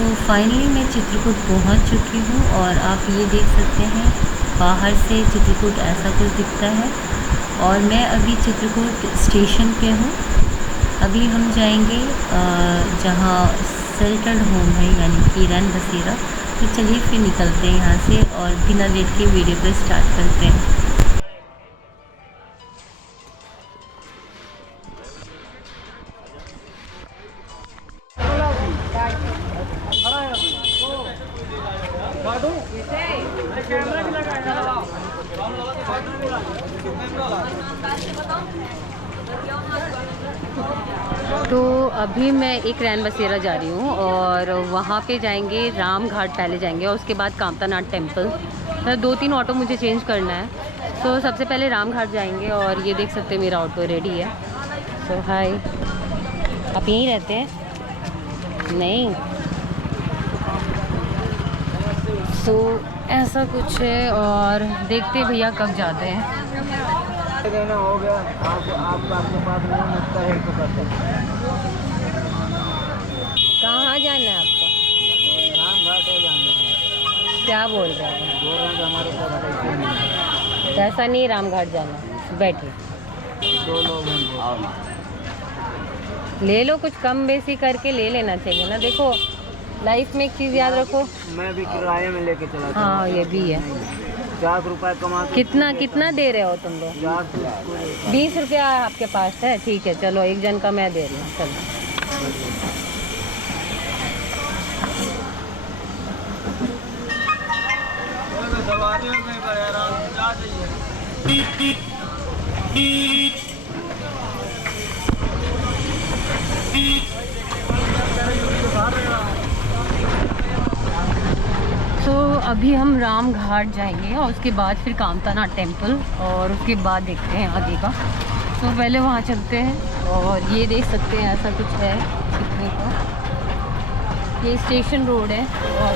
तो फाइनली मैं चित्रकूट पहुंच चुकी हूं और आप ये देख सकते हैं बाहर से चित्रकूट ऐसा कुछ दिखता है। और मैं अभी चित्रकूट स्टेशन पे हूं। अभी हम जाएंगे जहां शेल्टर्ड होम है यानी कि रैन बसेरा। तो चलिए फिर निकलते हैं यहाँ से और बिना लेट के वीडियो को स्टार्ट करते हैं। तो अभी मैं एक रैन बसेरा जा रही हूँ और वहाँ पे जाएंगे, राम घाट पहले जाएंगे और उसके बाद कामतानाथ टेम्पल। तो 2-3 ऑटो मुझे चेंज करना है। तो सबसे पहले राम घाट जाएंगे और ये देख सकते हैं मेरा ऑटो रेडी है। तो हाय, आप यहीं रहते हैं? नहीं। सो ऐसा कुछ है और देखते भैया कब जाते हैं। देना हो गया आपके पास नहीं मिलता है तो करते कहाँ जाना है आपका? राम घाट है जाना है। क्या बोल रहे हैं? बोल रहे हैं कि हमारे पास पैसे नहीं है। ऐसा नहीं, राम घाट जाना। बैठिए, 2 लोग हैं। ले लो, कुछ कम बेसी करके ले लेना चाहिए ना। देखो लाइफ में एक चीज़ याद रखो। मैं भी किराए में लेके चला था। हाँ ये भी है। 4 रुपए कमा के कितना दे रहे हो तुम लोग? 20 रुपया आपके पास है? ठीक है चलो, एक जन का मैं दे रही हूँ। चलो तो अभी हम राम घाट जाएंगे और उसके बाद फिर कामतानाथ टेम्पल और उसके बाद देखते हैं आगे का। तो पहले वहाँ चलते हैं और ये देख सकते हैं ऐसा कुछ है दिखने का। ये स्टेशन रोड है और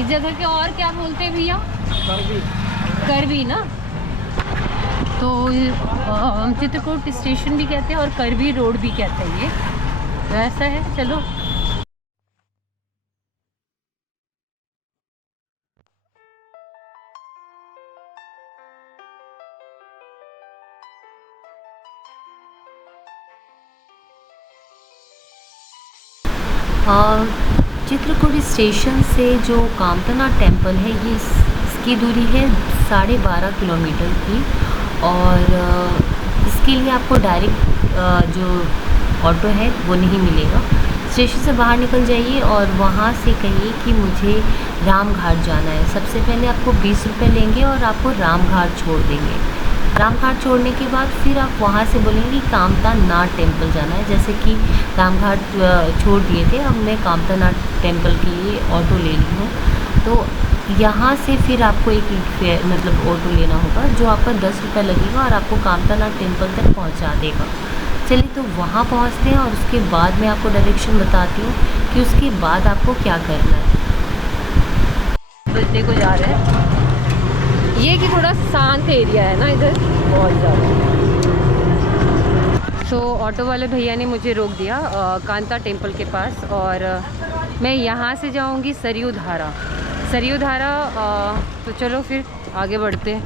इस जगह के और क्या बोलते हैं भैया? करवी ना। तो चित्रकूट स्टेशन भी कहते हैं और करवी रोड भी कहते हैं। ये वैसा है। चलो चित्रकूट स्टेशन से जो कामतानाथ टेम्पल है ये इसकी दूरी है 12.5 किलोमीटर की। और इसके लिए आपको डायरेक्ट जो ऑटो है वो नहीं मिलेगा। स्टेशन से बाहर निकल जाइए और वहाँ से कहिए कि मुझे राम घाट जाना है। सबसे पहले आपको 20 रुपये लेंगे और आपको राम घाट छोड़ देंगे। राम घाट छोड़ने के बाद फिर आप वहाँ से बोलेंगे कामतानाथ टेम्पल जाना है। जैसे कि राम घाट छोड़ दिए थे, अब मैं कामतानाथ टेम्पल के लिए ऑटो ले ली हूँ। तो यहाँ से फिर आपको एक मतलब ऑटो लेना होगा जो आपका 10 रुपये लगेगा और आपको कामतानाथ टेम्पल तक पहुँचा देगा। चलिए तो वहाँ पहुँचते हैं और उसके बाद मैं आपको डायरेक्शन बताती हूँ कि उसके बाद आपको क्या करना है। बजने को जा रहे हैं। ये कि थोड़ा शांत एरिया है ना इधर, बहुत ज़्यादा। तो ऑटो वाले भैया ने मुझे रोक दिया कांता टेम्पल के पास और मैं यहाँ से जाऊँगी सरयू धारा। तो चलो फिर आगे बढ़ते हैं।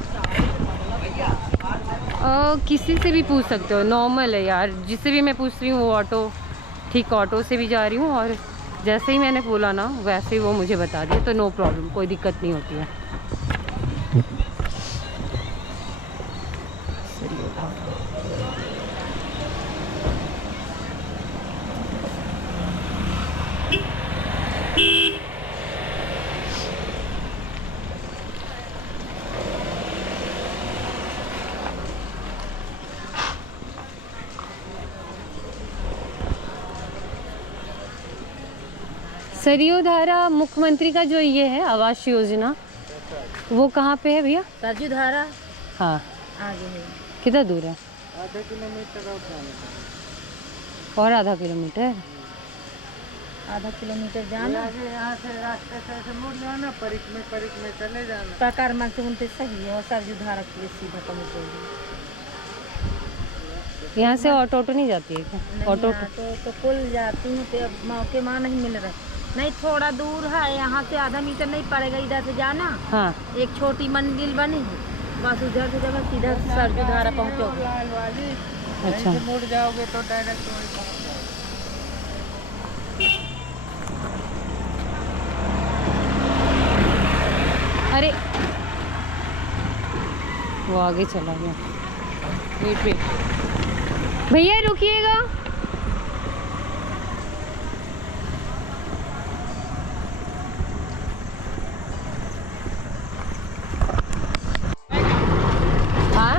किसी से भी पूछ सकते हो, नॉर्मल है यार। जिससे भी मैं पूछ रही हूँ वो ऑटो, ठीक ऑटो से भी जा रही हूँ और जैसे ही मैंने बोला ना वैसे ही वो मुझे बता दिया। तो नो प्रॉब्लम, कोई दिक्कत नहीं होती है। सरयू धारा मुख्यमंत्री का जो ये है आवास योजना, वो कहाँ पे है भैया? सरयू धारा हाँ आगे है। कितना दूर है? आधा किलोमीटर और आधा किलोमीटर। आधा किलोमीटर जाना, यहाँ से रास्ते से मुड़ जाना, परिक में चले जाना। प्रकार में से उनसे सही है और सरयू धारा के लिए सीधा पहुँच जाएगी। यहाँ से ऑटो नहीं जाती है क्या? नहीं, ऑटो तो कुल जाती हूँ तो अब मौके वहाँ नहीं मिल रहा। नहीं, थोड़ा दूर है, यहाँ से आधा मीटर नहीं पड़ेगा इधर से जाना। हाँ एक छोटी मंदिर बनी है, बस उधर से जब सीधा सरजू धारा पहुँचोगे। अच्छा। मुड़ जाओगे तो डायरेक्ट वहीं पहुंच अरे वो आगे चला गया। वेट वेट भैया रुकिएगा। हाँ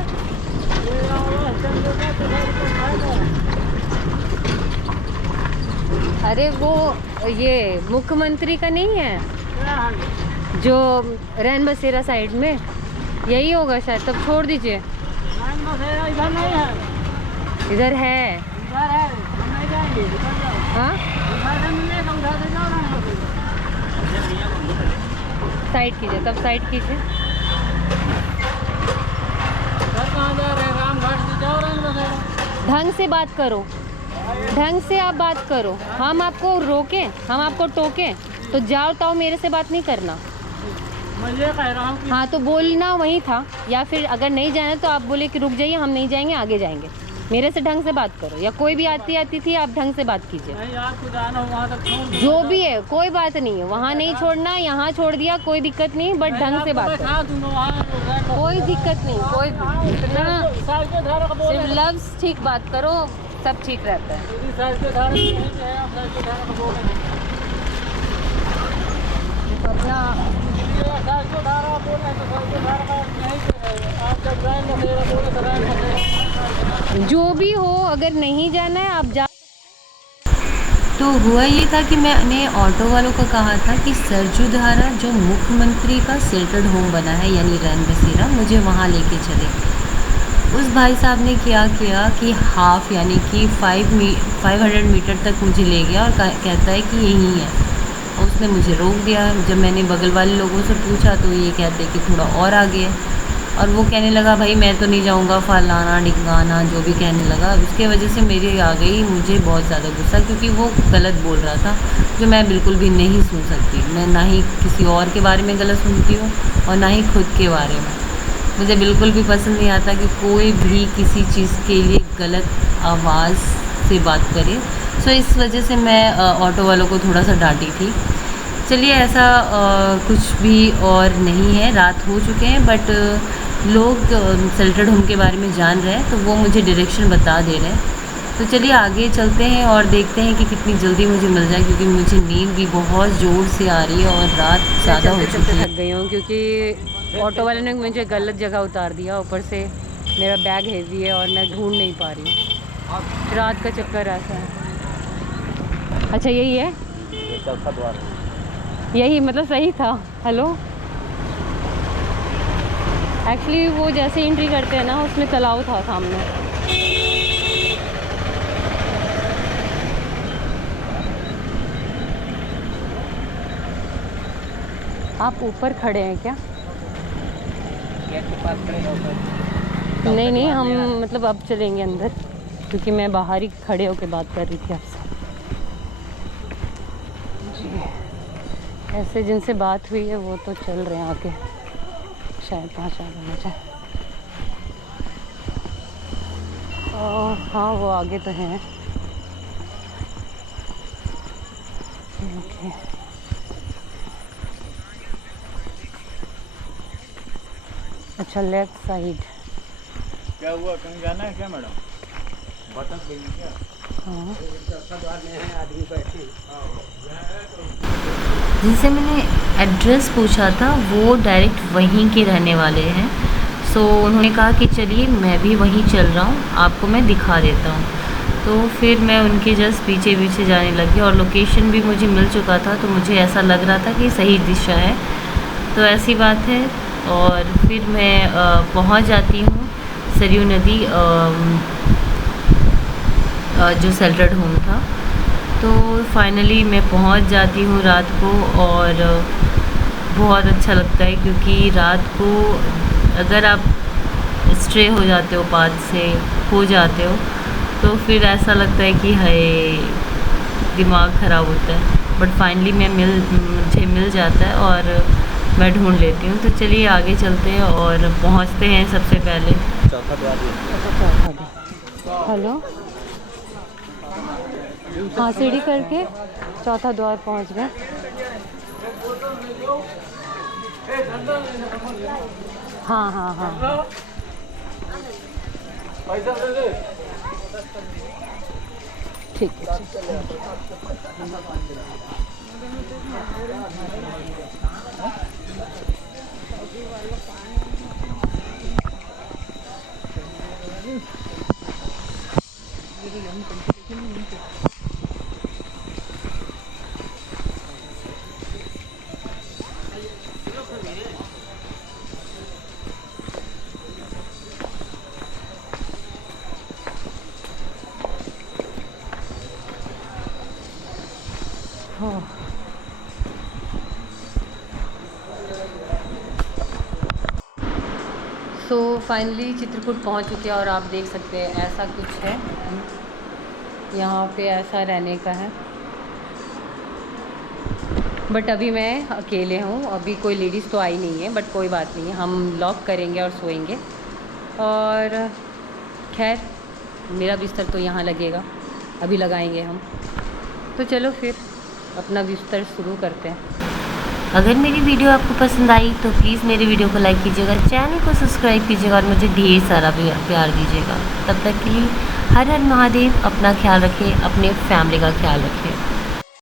अरे वो ये मुख्यमंत्री का नहीं है जो रैन बसेरा साइड में, यही होगा शायद। तब छोड़ दीजिए। इधर नहीं है, इधर है। इधर है, हम नहीं जाएंगे, इधर जाओ। हाँ उधर से मिलेगा, उधर से जाओ ना। साइड कीजिए, तब साइड कीजिए। घर कहाँ जा रहे हैं? रामघाट से जाओ रैन बसेरा। ढंग से बात करो, ढंग से आप बात करो। हम आपको रोकें, हम आपको टोकें तो जाओ ताओ मेरे से बात नहीं करना। मैं ये कह रहा हूँ कि हाँ तो बोलना वही था, या फिर अगर नहीं जाना तो आप बोले कि रुक जाइए, हम नहीं जाएंगे, आगे जाएंगे। मेरे से ढंग से बात करो, या कोई भी आती थी आप ढंग से बात कीजिए। नहीं, आपको जाना हो वहाँ तक छोड़ दो। जो भी है कोई बात नहीं है, वहाँ नहीं छोड़ना, यहाँ छोड़ दिया, कोई दिक्कत नहीं, बट ढंग से बात करो। हाँ, तुम वहाँ कोई दिक्कत नहीं, कोई इतना साइड के धारा का बोल सिर्फ लफ्ज़ ठीक बात करो, सब ठीक रहता है। साइड के धारा नहीं है, आप साइड के धारा का बोल रहे हैं। साइड के धारा बोल रहे हैं तो साइड के धारा का नहीं है। आप जब रैन बसेरा बोले तो रैन बसेरा। जो भी हो, अगर नहीं जाना है आप जा। तो हुआ ये था कि मैंने ऑटो वालों को कहा था कि सरजू धारा जो मुख्यमंत्री का शेल्टर्ड होम बना है यानी रैन बसेरा, मुझे वहाँ लेके चले। उस भाई साहब ने क्या किया कि हाफ यानी कि 500 मीटर तक मुझे ले गया और कहता है कि यही है। और उसने मुझे रोक दिया। जब मैंने बगल वाले लोगों से पूछा तो ये कहते कि थोड़ा और आगे है, और वो कहने लगा भाई मैं तो नहीं जाऊंगा, फलाना ढिंगाना जो भी कहने लगा। उसके वजह से मेरी आ गई मुझे बहुत ज़्यादा गुस्सा, क्योंकि वो गलत बोल रहा था जो मैं बिल्कुल भी नहीं सुन सकती। मैं ना ही किसी और के बारे में गलत सुनती हूँ और ना ही खुद के बारे में। मुझे बिल्कुल भी पसंद नहीं आता कि कोई भी किसी चीज़ के लिए गलत आवाज़ से बात करे। सो इस वजह से मैं ऑटो वालों को थोड़ा सा डांटी थी। चलिए ऐसा कुछ भी और नहीं है, रात हो चुके हैं, बट लोग शेल्टर्ड होम के बारे में जान रहे हैं तो वो मुझे डायरेक्शन बता दे रहे हैं। तो चलिए आगे चलते हैं और देखते हैं कि कितनी जल्दी मुझे मिल जाए, क्योंकि मुझे नींद भी बहुत ज़ोर से आ रही है और रात ज़्यादा हो चुकी है। थक गई हूँ क्योंकि ऑटो वाले ने मुझे गलत जगह उतार दिया, ऊपर से मेरा बैग हेवी है और मैं ढूंढ नहीं पा रही हूँ। रात का चक्कर ऐसा है। अच्छा यही है, चौथा द्वार यही मतलब सही था। हेलो, एक्चुअली वो जैसे एंट्री करते हैं ना उसमें तालाब था सामने। आप ऊपर खड़े हैं क्या? गेट के पास खड़े हो ऊपर। नहीं नहीं, हम मतलब अब चलेंगे अंदर, क्योंकि मैं बाहर ही खड़े होकर बात कर रही थी आपसे। जी, ऐसे जिनसे बात हुई है वो तो चल रहे हैं आगे, शायद 5 आगे मुझे। हाँ वो आगे तो हैं। ओके, अच्छा लेफ्ट साइड। क्या हुआ, कहीं जाना है क्या मैडम? भटक गई क्या? हाँ, आदमी बैठे। जिनसे मैंने एड्रेस पूछा था वो डायरेक्ट वहीं के रहने वाले हैं। सो उन्होंने कहा कि चलिए मैं भी वहीं चल रहा हूँ, आपको मैं दिखा देता हूँ। तो फिर मैं उनके जस्ट पीछे पीछे जाने लगी और लोकेशन भी मुझे मिल चुका था, तो मुझे ऐसा लग रहा था कि सही दिशा है। तो ऐसी बात है, और फिर मैं पहुँच जाती हूँ सरयू नदी जो शेल्टर्ड होम था। तो फाइनली मैं पहुंच जाती हूँ रात को, और बहुत अच्छा लगता है क्योंकि रात को अगर आप स्ट्रे हो जाते हो, पाथ से हो जाते हो, तो फिर ऐसा लगता है कि हाय दिमाग ख़राब होता है। बट फाइनली मुझे मिल जाता है और मैं ढूंढ लेती हूँ। तो चलिए आगे चलते हैं और पहुँचते हैं सबसे पहले चौथा द्वार भी। हेलो, हाँ सीढ़ी करके चौथा द्वार पहुँच गए। हाँ हाँ हाँ पैसा दे दे। ठीक है। सो फाइनली चित्रकूट पहुंच चुके हैं और आप देख सकते हैं ऐसा कुछ है यहाँ पे, ऐसा रहने का है। बट अभी मैं अकेले हूँ, अभी कोई लेडीज़ तो आई नहीं है। बट कोई बात नहीं है, हम लॉक करेंगे और सोएंगे। और खैर मेरा बिस्तर तो यहाँ लगेगा, अभी लगाएंगे हम। तो चलो फिर अपना बिस्तर शुरू करते हैं। अगर मेरी वीडियो आपको पसंद आई तो प्लीज़ मेरी वीडियो को लाइक कीजिएगा, चैनल को सब्सक्राइब कीजिएगा और मुझे ढेर सारा प्यार दीजिएगा। तब तक के लिए हर हर महादेव। अपना ख्याल रखें, अपने फैमिली का ख्याल रखें।